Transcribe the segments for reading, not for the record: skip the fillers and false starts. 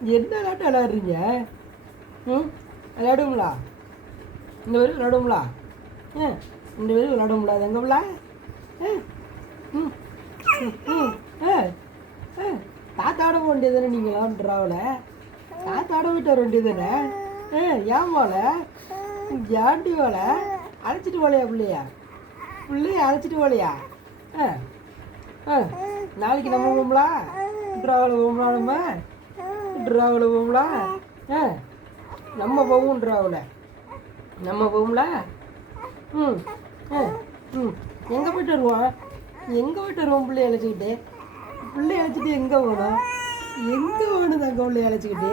என்ன விளையாட்டு விளையாடுறீங்க? ம், விளையாடுங்களா? இந்த பேரும் விளையாடுங்களா? இந்த பேரும் விளையாடுங்களா? அது எங்கே விழா? ம் ம் ம் ஆ ஆ தாத்தாட போக வேண்டியது தானே நீங்களாம் ட்ராவில்? தாத்தாட போயிட்டு வர வேண்டியது தானே? ஏன் போல? ஏன்டி போல? அழைச்சிட்டு போலையா பிள்ளையா? பிள்ளைய அழைச்சிட்டு போலையா? ஆ ஆ நாளைக்கு நம்ம போகும்லா? ட்ராவில் போகும்லா? நம்ம ட்ராவில் போகும்லா? ஆ நம்ம போவோம் ட்ராவில். நம்ம போகும்லா? ம் ஆ ம் எங்கே போயிட்டு வருவோம்? எங்கே போயிட்டு வருவோம் பிள்ளைய அழைச்சிக்கிட்டு? பிள்ளைய அழைச்சிட்டு எங்கே போகணும்? எங்கே போகணும் தங்க பிள்ளைய அழைச்சிக்கிட்டு?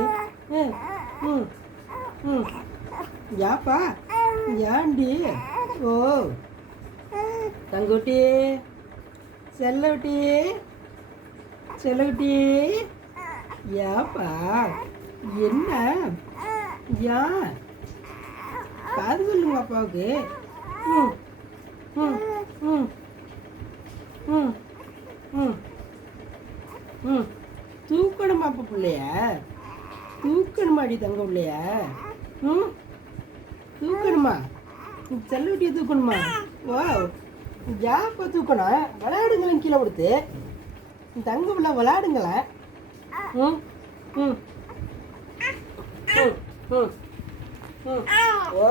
ம் ம் ம் யாப்பா? ஏன்டி? ஓ தங்குட்டி, செல்லகுட்டி, செல்லகுட்டி, ஏப்பா? என்ன? ஏன்? காது சொல்லுங்க அப்பாவுக்கு. ம் ம் ம் ம் ம் ம் தூக்கணுமா அப்போ பிள்ளைய? தூக்கணுமாடி தங்க பிள்ளைய? ம் தூக்கணுமா? செல்லகுட்டியை தூக்கணுமா? ஓ ஜாப்பா தூக்கணும். விளையாடுங்களேன் கீழே கொடுத்து. தங்க பிள்ளை விளையாடுங்களேன். ம் ம் ம் ம் ம் ஓ